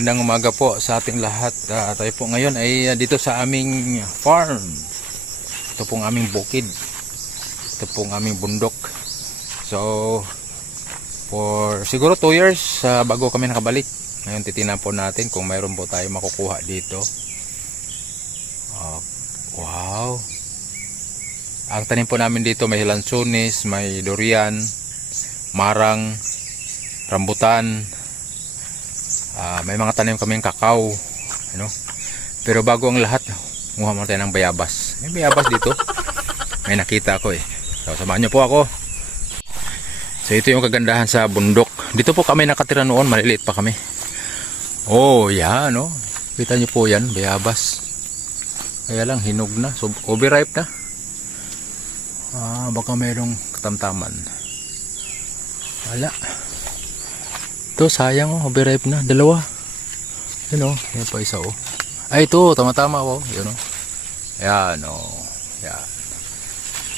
Magandang umaga po sa ating lahat. Tayo po ngayon ay dito sa aming farm. Ito pong aming bukid. Ito pong aming bundok. So, for siguro 2 years bago kami nakabalik. Ngayon titinan po natin kung mayroon po tayo makukuha dito. Wow! Ang tanim po namin dito may lansones, may durian, marang, rambutan. May mga tanim kaming kakao, ano? Pero bago ang lahat, muha mo tayo ng bayabas. May bayabas dito. May nakita ako eh. So, samahan niyo po ako. So, ito yung kagandahan sa bundok. Dito po kami nakatira noon, maliliit pa kami. Oh, yan, no? Kita niyo po yan, bayabas. Kaya lang, hinog na. So, overripe na. Baka mayroong katamtaman. Wala. Ito, sayang oh, overripe na. Dalawa. Yun oh, yan pa isa oh. Ay, ito, tama-tama oh. Yun oh. Yan oh. Yan.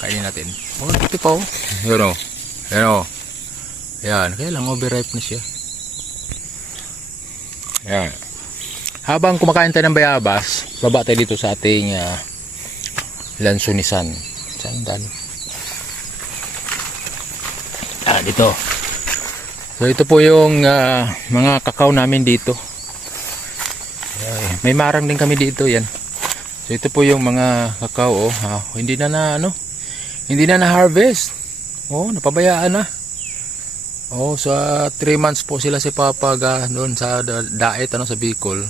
Kainin natin. Oh, ito pa oh. Yun oh. Yan oh. Yan, kaya lang overripe na siya. Yan. Habang kumakain tayo ng bayabas, baba tayo dito sa ating lansunisan. Saan dali? Dito. So ito po yung mga kakao namin dito. May marang din kami dito yan. So ito po yung mga kakao hindi na hindi na harvest. Napabayaan na. Sa 3 months po sila si Papa doon sa daet sa Bicol.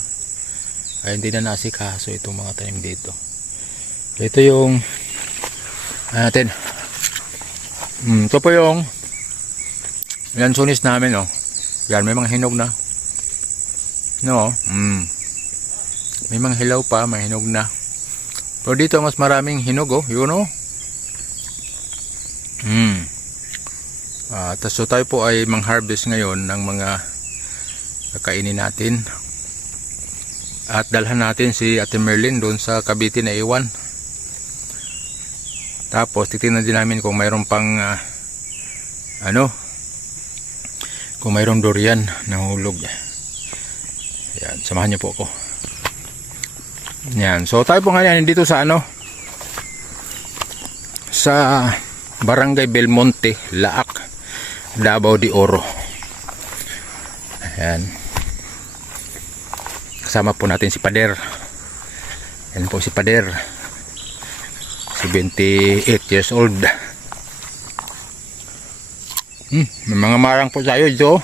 Ay hindi na nasikaso itong mga tanim dito. So ito yung natin. Ito po yung lansones namin oh. Yan, may mga hinog na. No? May mga hilaw pa, may hinog na. Pero dito mas maraming hinog oh, yun oh. So tayo po ay mang-harvest ngayon ng mga kakainin natin. At dalhan natin si Ate Merlin doon sa Cavite na iwan. Tapos titingnan din namin kung mayroon pang kung mayroong durian na hulog. Yan, samahan niyo po ako. Yan, so tayo po ngayon dito sa sa Barangay Belmonte, Laak, Davao de Oro. Ayan. Kasama po natin si Pader. Yan po si Pader. 78 years old. May mga marang po tayo dito.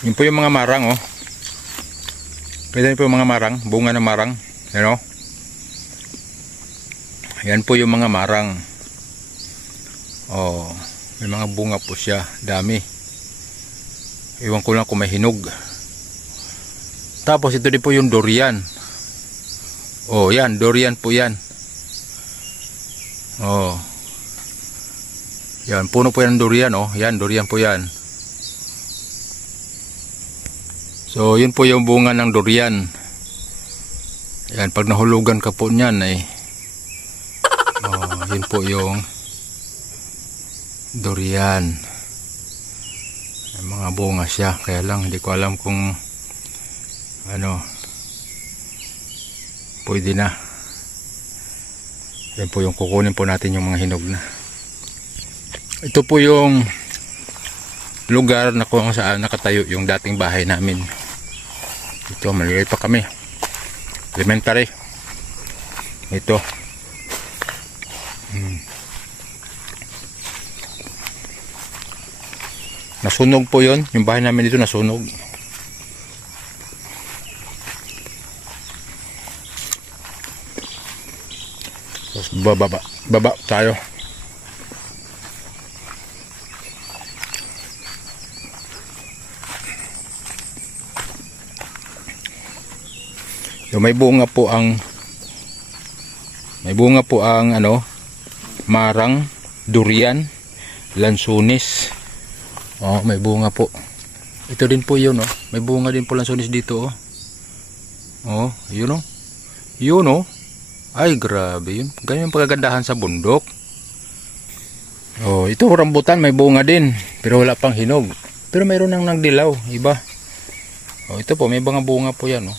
Yun po yung mga marang oh. Pwede po yung mga marang, bunga ng marang, you know? Yan po yung mga marang. May mga bunga po siya, dami. Iwan ko lang kung may hinog. Tapos ito din po yung durian. Yan, durian po yan. Yan, puno po yan ng durian oh. Yan, durian po yan. So, yun po yung bunga ng durian. Yan, pag nahulugan ka po niyan yun po yung durian. May mga bunga siya, kaya lang hindi ko alam kung pwede na. Yan po yung kukunin po natin yung mga hinog na. Ito po yung lugar na kung saan nakatayo yung dating bahay namin. Ito, maliliit pa kami. Elementary. Ito. Nasunog po yun. Yung bahay namin dito nasunog. Tapos baba tayo. May bunga po ang marang, durian, lansones. May bunga po. Ito din po yun oh. May bunga din po lansones dito oh. Yun oh. Yun oh. Ay grabe yun. Ganyan yung pagkagandahan sa bundok. Ito rambutan may bunga din. Pero wala pang hinog. Pero mayroon nang nagdilaw, iba. Oh, ito po, may mga bunga po yan, oh.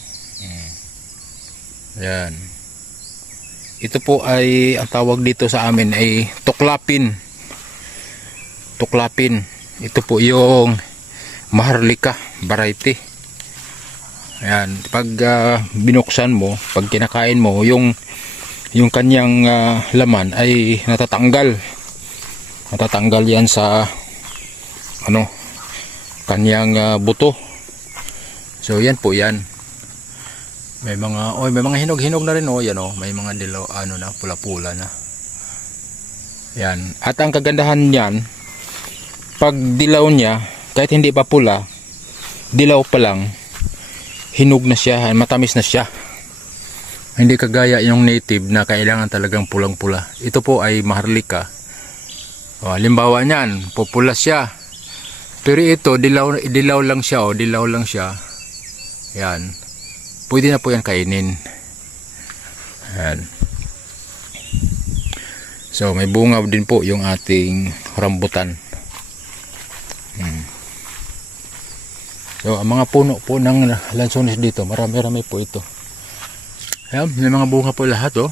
Yan. Ito po ay, ang tawag dito sa amin ay tuklapin. Tuklapin. Ito po yung Maharlika variety. Ayan, pag binuksan mo, pag kinakain mo, yung kanyang laman ay natatanggal. Natatanggal yan sa ano, kanyang buto. So yan po yan. May mga hinog-hinog na rin, oh, yan, oh, may mga dilaw, ano na, pula-pula na. Yan. At ang kagandahan niyan, pag dilaw niya, kahit hindi pa pula, dilaw pa lang, hinog na siya, matamis na siya. Hindi kagaya yung native na kailangan talagang pulang-pula. Ito po ay Maharlika. Oh, halimbawa niyan, pupula siya. Pero ito, dilaw lang siya, oh, dilaw lang siya. Yan. Pwede na po yan kainin. Yan. So, may bunga din po yung ating rambutan. So, ang mga puno po ng lansones dito, marami-rami po ito. Yan, may mga bunga po lahat, oh.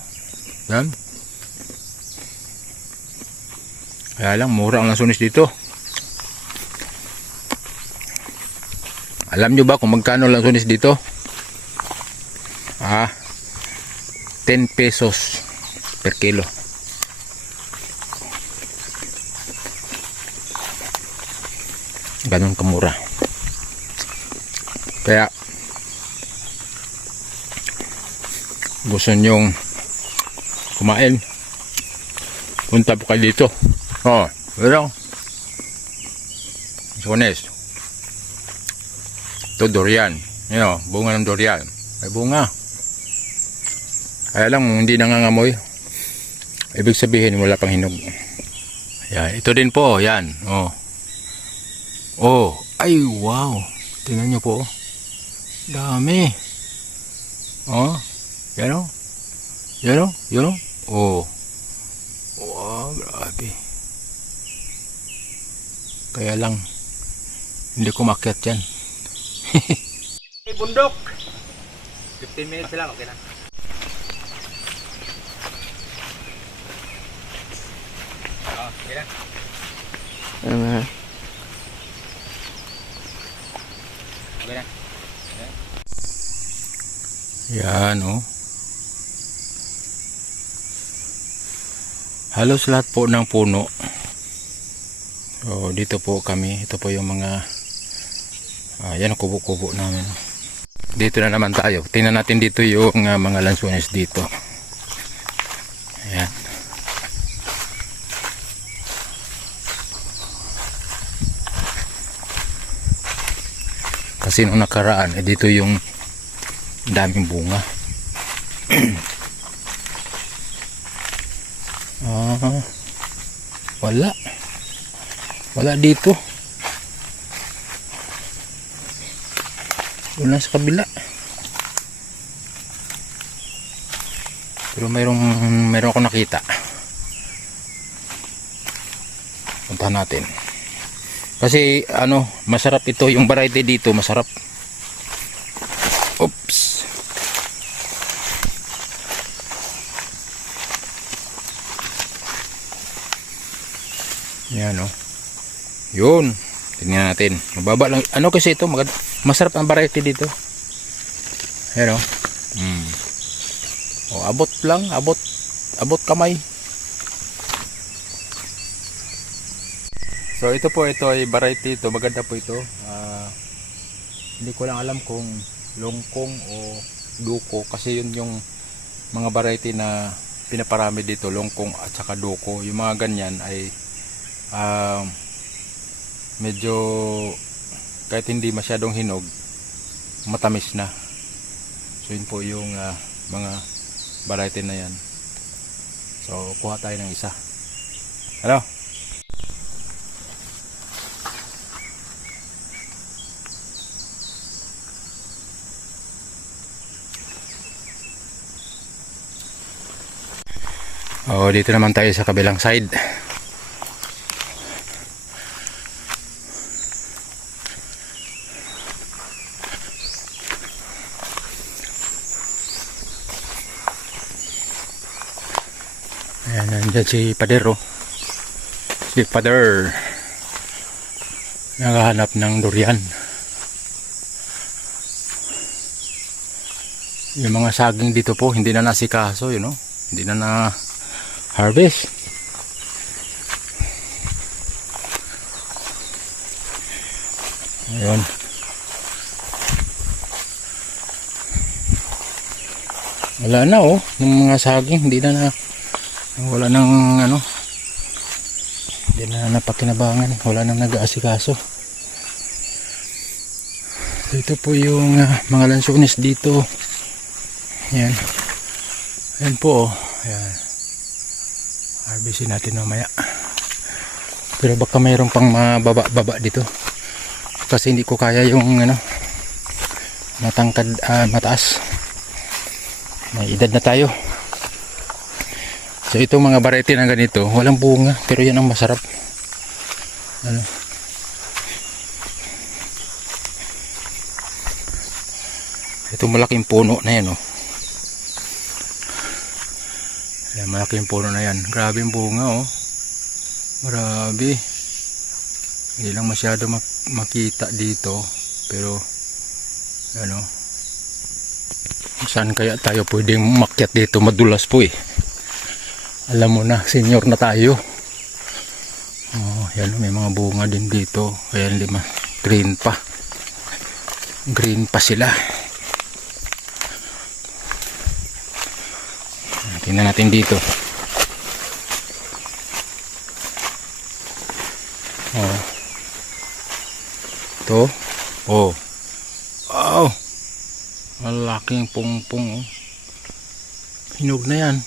Yan. Kaya lang, mura ang lansones dito. Alam nyo ba kung magkano lansones dito? 10 pesos per kilo. Ganun kamura. Kaya gusto nyong kumain, punta po kayo dito. Oh, pero lansones. Ito durian. Yan, bunga ng durian. May bunga. Kaya lang hindi nangangamoy. Ibig sabihin wala pang hinog. Yan, ito din po, yan. Oh. Oh, ay wow. Tingnan niyo po. Dami. Oh. Yan, oh. Yan, oh. Yan, oh. Oh. Wow, grabe. Kaya lang hindi ko makyat yan. Bundok. 15 minutes lang, okay na. Okay na. Okay na. Yan, oh. Halos lahat po ng puno. So, dito po kami. Ito po yung mga yan ang kubo-kubo namin. Dito na naman tayo. Tingnan natin dito yung mga lansones dito. Ayan. Kasi nung nakaraan, dito yung daming bunga. Wala dito. Wala sa kabila. Pero mayroon ako nakita. Puntahan natin. Kasi ano, masarap ito, yung variety dito, masarap. Oops. Yan, oh. Yun. Tingnan natin. Mababa lang. Ano kasi ito, masarap ang variety dito. Ayan, oh. Oh, abot lang, abot kamay. So ito po, ito ay variety ito, maganda po ito. Hindi ko lang alam kung longkong o duko, kasi yun yung mga variety na pinaparami dito, longkong at saka duko. Yung mga ganyan ay medyo kahit hindi masyadong hinog, matamis na. So yun po yung mga variety na yan. So kuha tayo ng isa. Hello. Oh, dito naman tayo sa kabilang side. Ayan, nandyan si Padero. Si Pader. Naghahanap ng durian. Yung mga saging dito po, hindi na nasikaso, you know? Hindi na harvest. Ayun. Wala na oh, yung mga saging, hindi na wala nang ano, hindi na napakinabangan, wala nang nag-aasikaso. So, ito po yung mga lansones dito. Ayan. Ayan po oh. Ayan. Harvestin natin mamaya. Pero baka mayroon pang mababa dito. Kasi hindi ko kaya yung ano, matangkad, mataas. May edad na tayo. So itong mga variety na ganito, walang bunga, pero yan ang masarap. Ano? Itong malaking puno na yan, oh. Ayan, malaking puno na yan. Grabe yung bunga, oh. Grabe. Hindi lang masyado makita dito, pero ano, saan kaya tayo pwedeng makyat dito? Madulas po eh. Alam mo na, senior na tayo. Oh, yan, may mga bunga din dito. Ayan, lima. Green pa. Green pa sila. Tingnan natin dito. Oh. Ito. Oh. Wow. Malaking pungpong. Oh. Hinog na yan.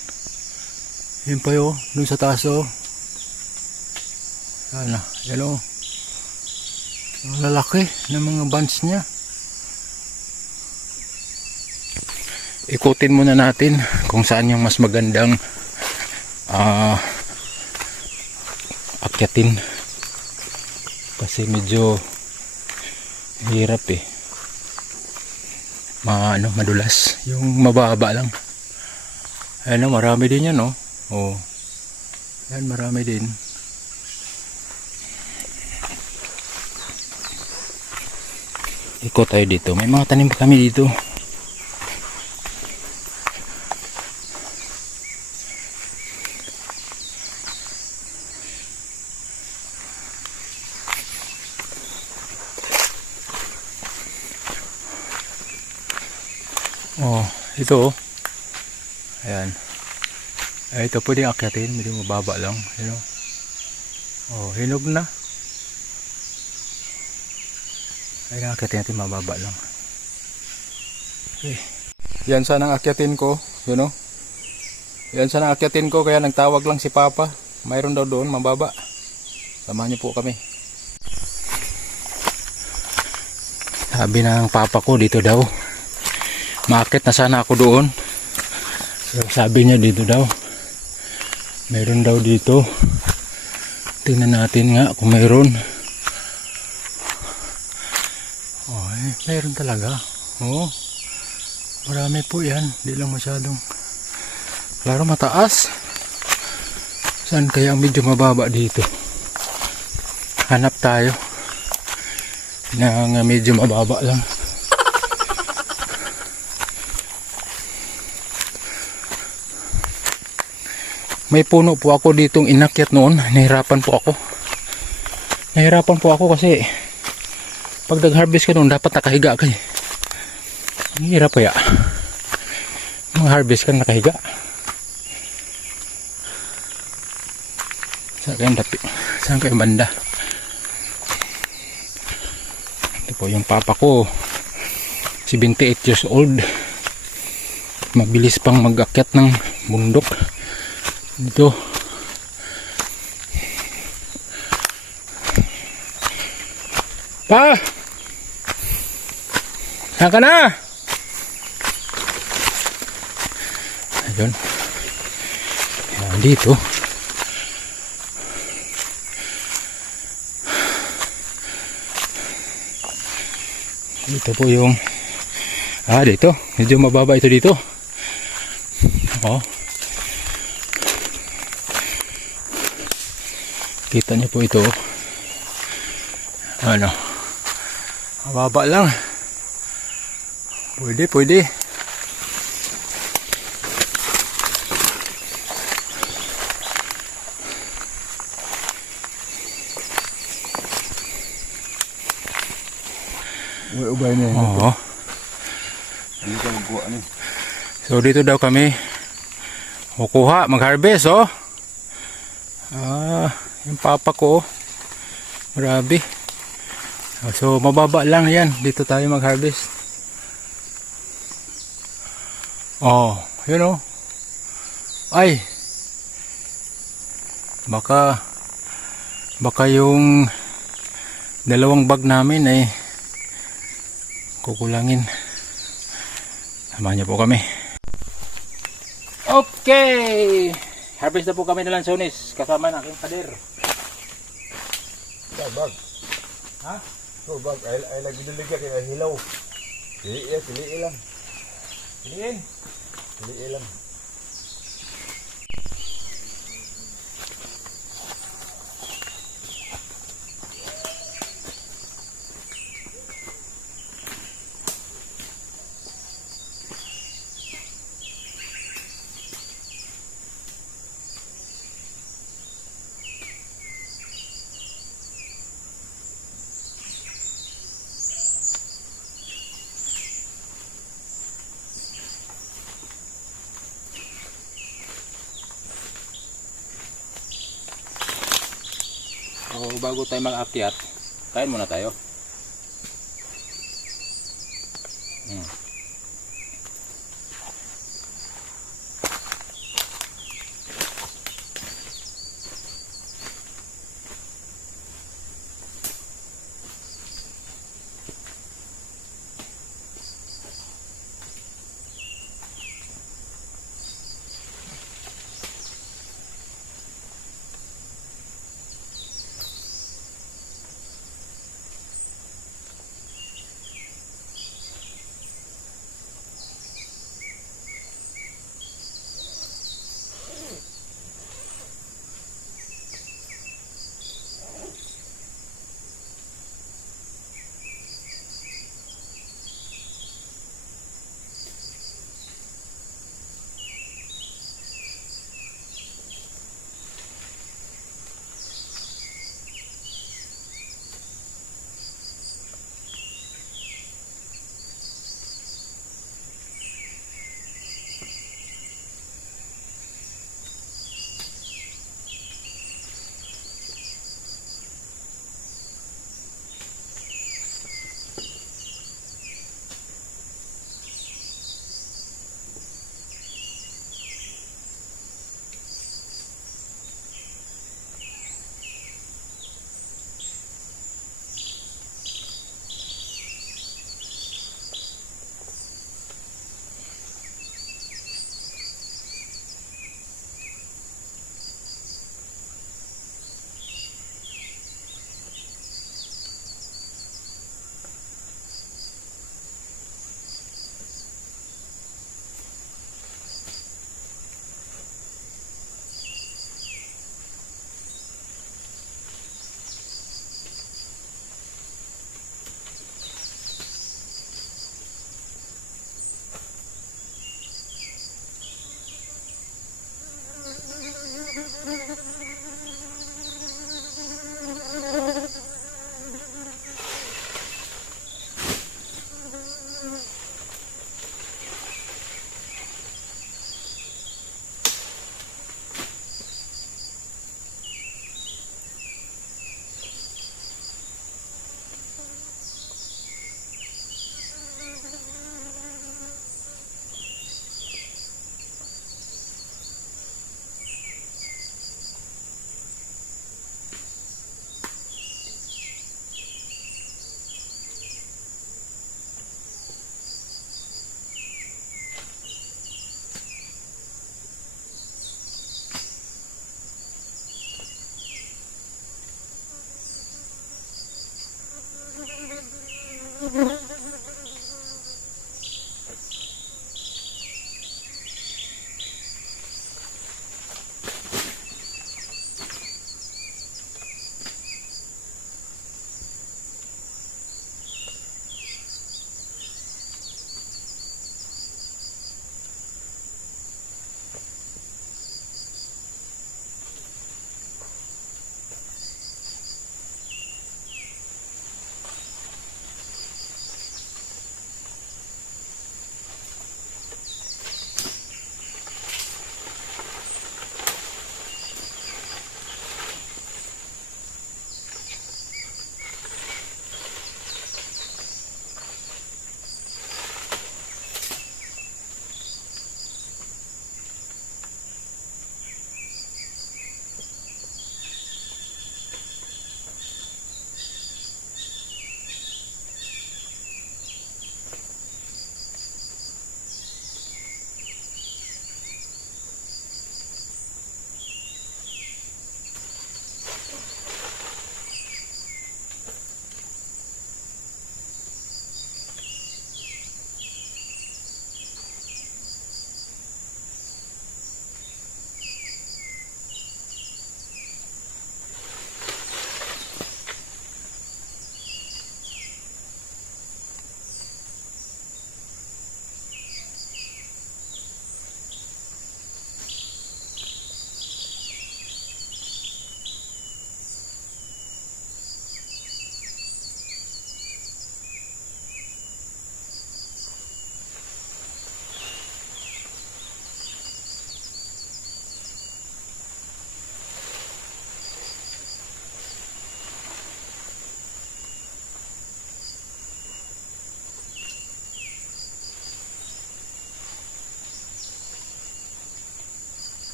Yun pa yun. Doon sa taas oh. Yan na. Yan oh. Ang lalaki ng mga bunch niya. Ikutin muna natin kung saan yung mas magandang akyatin. Kasi medyo hirap eh. Madulas. Yung mababa lang. Ayan o, marami din yan o. Oh. Ayan, marami din. Ikot tayo dito. May mga tanim pa kami dito. Oh, ito oh. Ayan. Ay, ito pwedeng akyatin, medyo mababa lang, you know? Oh, hinog na. Ay, akyatin natin mababa lang. Okay. Yan sana ang akyatin ko, you know? Yan sana ang akyatin ko, kaya nagtawag lang si Papa. Mayroon daw doon, mababa. Samahan niyo po kami. Sabi ng Papa ko, dito daw. Maakyat na sana ako doon. Pero sabi niya dito daw. Mayroon daw dito. Tingnan natin nga kung mayroon. Oh, mayroon talaga. Oh. Marami po 'yan. Hindi lang masyadong. Klaro mataas. Saan kaya medyo mababa dito? Hanap tayo. Na medyo mababa lang. May puno po ako ditong inakyat noon. Nahirapan po ako kasi pag nag-harvest ka noon dapat nakahiga ka eh. Ang hirap kaya mag-harvest ka nakahiga. Saan kayong banda? Ito po yung Papa ko, 78 years old, mabilis pang mag-akyat ng bundok dito. Pa! Saan ka na? Ayun. Ayan, dito. Dito po yung dito. Medyo mababa ito dito. Oh. Kita niyo po ito. Ano? Mababa lang. Pwede, pwede. Ubay na. Oo. Hindi ka magbuha ni. So dito daw kami kukuha, mag-harvest oh. Yung papa ko oh. Grabe. So mababa lang yan. Dito tayo mag-harvest. Oh, yun oh. Ay. Baka yung dalawang bag namin ay kukulangin. Samahan niyo po kami. Okay! Harvest na po kami ng lansones kasama ng aking pader. Bag. Ha? So bag ay lagi diligya kay hilaw. Pili lang. Piliin. Pili lang. So, bago tayo mag-akyat, kain muna tayo.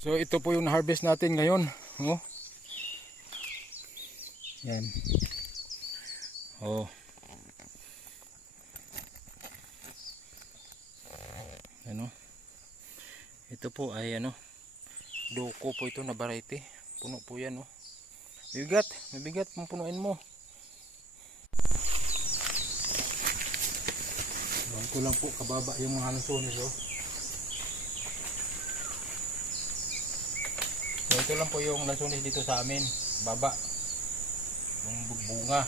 So ito po yung na-harvest natin ngayon. Oh. Yan. Oh. Ano? Ito po ay ano, doko po ito na variety. Puno po yan, oh. Mabigat mong punuin mo. Ito lang po kababa yung mga lansones, oh. So ito lang po yung lansones dito sa amin, baba. Yung bunga.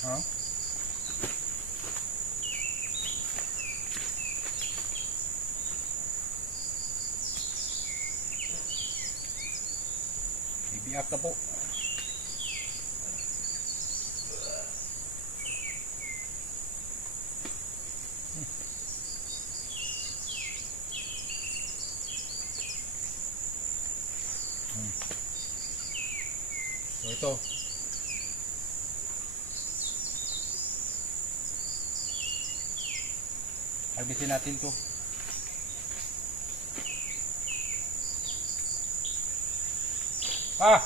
Huh? Bibiyak na po. So ito. Harvestin natin to. Ah!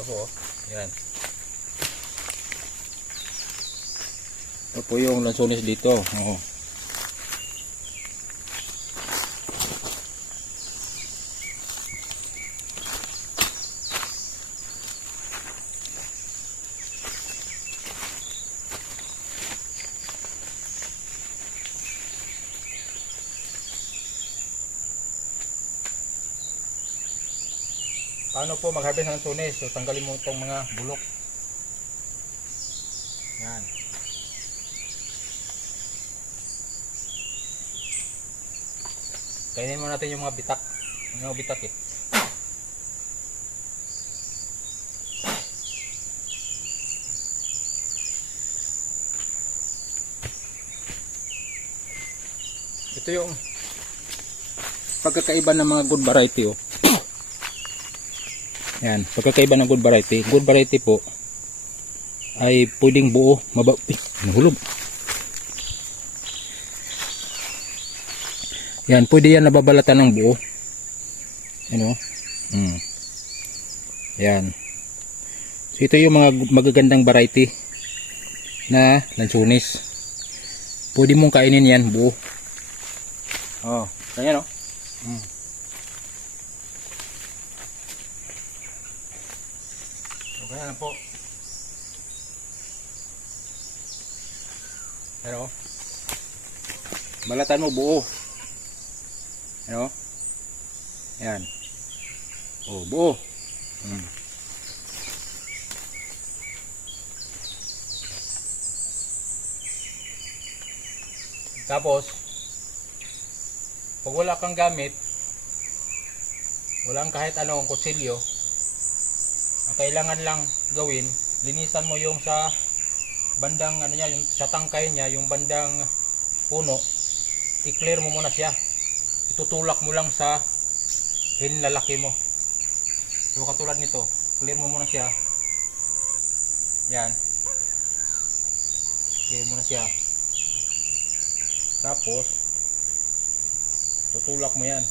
Opo, yan. Ito po yung lansones dito. Oo. Paano po mag-harvest ng lansones? So tanggalin mo itong mga bulok. Yan. Kainin mo natin yung mga bitak. Yung mga bitak eh. Ito yung pagkakaiba ng mga good variety, oh. Yan, pagkakaiba ng good variety. Good variety po ay pwedeng buo, nahulog. Yan, pwede yan nababalatan ng buo. Ano? Yan. So ito yung mga magagandang variety na lansones. Pwede mong kainin yan buo. Oh, kanya no? Okay na po. Pero balatan mo buo. Ano? Yan. Oh, buo. Tapos pag wala kang gamit, walang kahit anong kutsilyo, ang kailangan lang gawin, linisan mo yung sa bandang ano niya, yung sa tangkay niya, yung bandang puno, i-clear mo muna siya. Itutulak mo lang sa hinlalaki mo. So katulad nito, clear mo muna siya. Yan. Clear mo na siya. Tapos tutulak mo yan.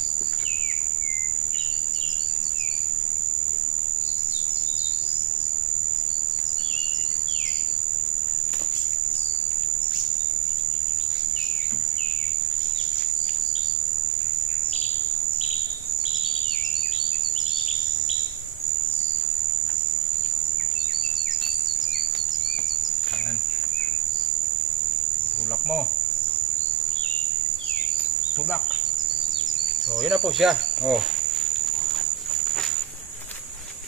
Yan. Tulak mo. Tulak. So, yun na po siya. Oh.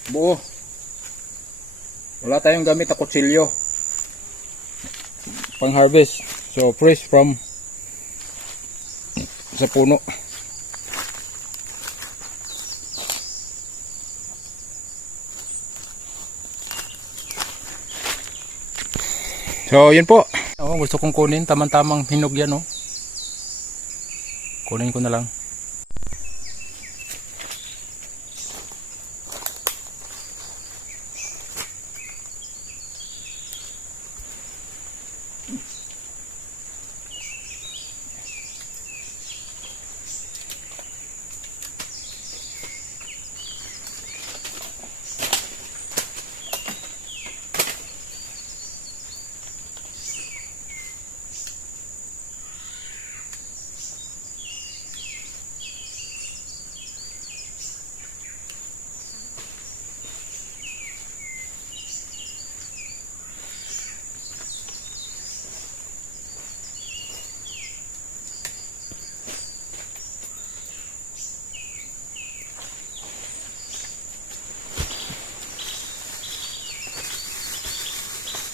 Buo. Wala tayong gamit na kutsilyo pang harvest. So, fresh from sa puno. So, yun po. Oh, gusto kong kunin. Tamang-tamang hinog yan, oh. Kunin ko na lang.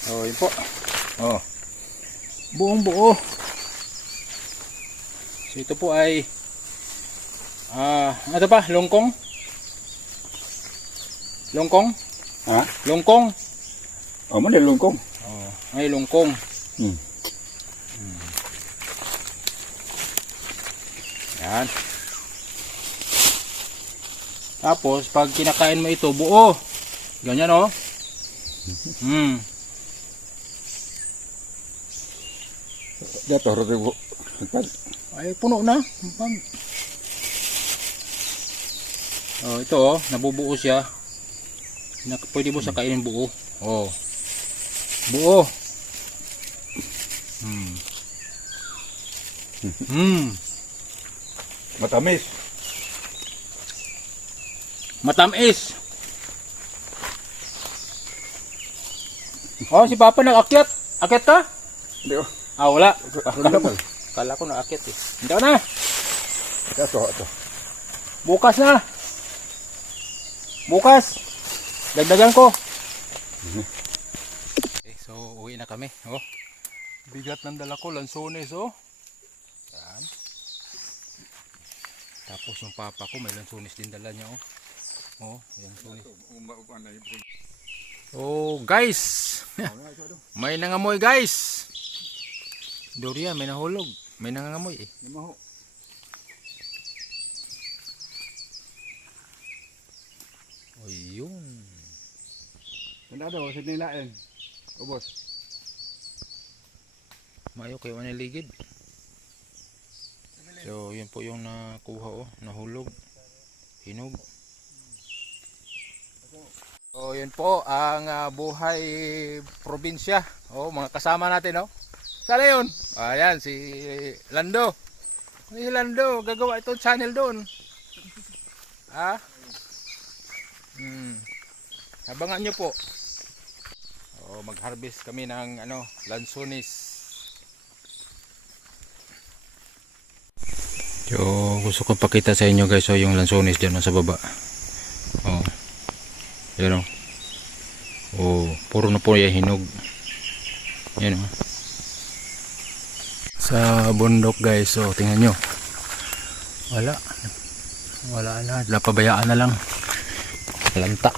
Oh, yun po. Oh. Buong buo. So ito po ay ano pa? Longkong? Longkong? Ha? Longkong? Oh, mana longkong? Oh, ay longkong. Hmm. Yan. Tapos pag kinakain mo ito buo. Ganyan, oh. Jatuh ribu. Ay puno na. Oh, ito, oh, nabubuo siya. Pwede mo sa kainin buo. Oh. Buo. Matamis. Matamis. Oh, si Papa nag-akyat. Akyat ka? Hindi oh. Ah, wala. Kapal. Kala ko nag-akyat eh. Hindi na. Ito. Bukas na. Bukas. Dagdagan ko. Okay, so uwi na kami. Oh. Bigat ng dala ko, lansones, oh. Yan. Tapos yung papa ko, may lansones din dala niya, oh. Oh, lansones. Oh, guys. May nangamoy, guys. Doria, may nahulog. May nangangamoy eh. O yun. Tanda daw sa nilain. Ubos. Mayo kayo maniligid. So, yun po yung nakuha, oh. Nahulog. Hinog. So, yun po ang buhay probinsya. Oh, mga kasama natin, oh. Sana yun? Ayan, si Lando. Si Lando, gagawa itong channel doon. Ha? Abangan nyo po. Oh, mag-harvest kami ng lansones. So, gusto ko pakita sa inyo guys, yung lansones dyan sa baba. Oh. Yan, oh, puro na po yung hinog. Yan, oh. Sa bundok guys, so tingnan nyo, wala na, napabayaan na lang, lanta,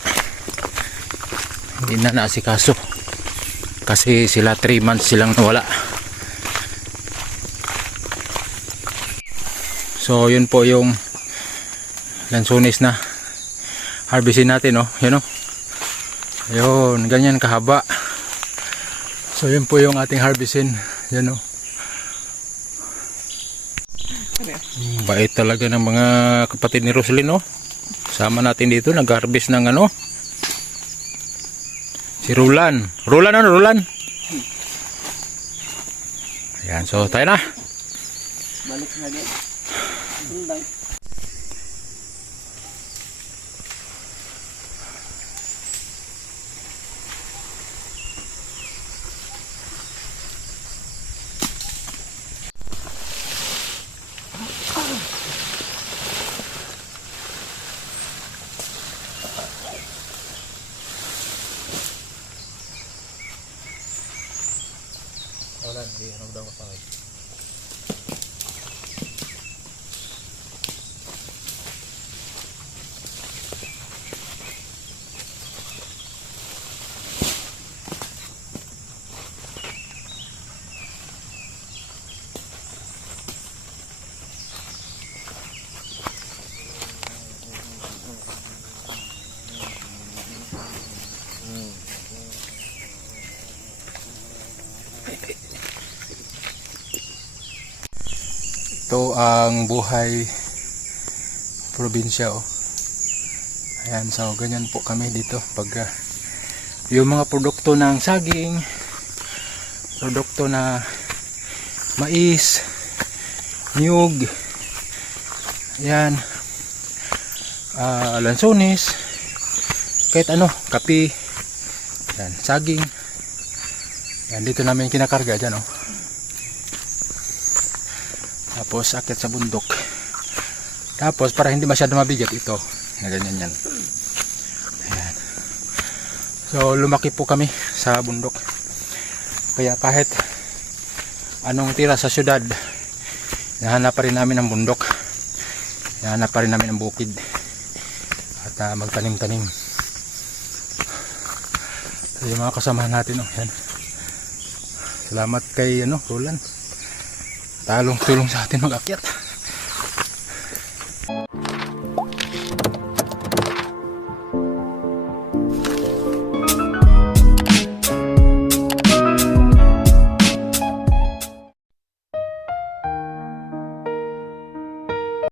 hindi na naasikaso kasi sila 3 months silang nawala. So yun po yung lansones na harvestin natin, oh. Yun, oh. Yun, ganyan kahaba. So yun po yung ating harvestin. Yan, oh. Bait talaga ng mga kapatid ni Roslyn, no? Sama natin dito, nag-harvest ng si Rulan. Rulan? Ayan, so tayo na. Balik na din. Wala, hindi ano daw pa. Ito ang buhay probinsya, oh. Ayan, so ganyan po kami dito pag yung mga produkto ng saging, produkto na mais, niyog, ayan, lansones, kahit ano, kape, ayan, saging, ayan, dito namin kinakarga dyan, oh. Tapos akit sa bundok, tapos para hindi masyado mabigat ito na ganyan yan. Ayan. So lumaki po kami sa bundok, kaya kahit anong tira sa syudad, nahanap pa rin namin ang bundok, nahanap pa rin namin ang bukid at magtanim-tanim. So, yung mga kasamahan natin, oh, yan. Salamat kay Roland, tulong sa atin mag-akyat.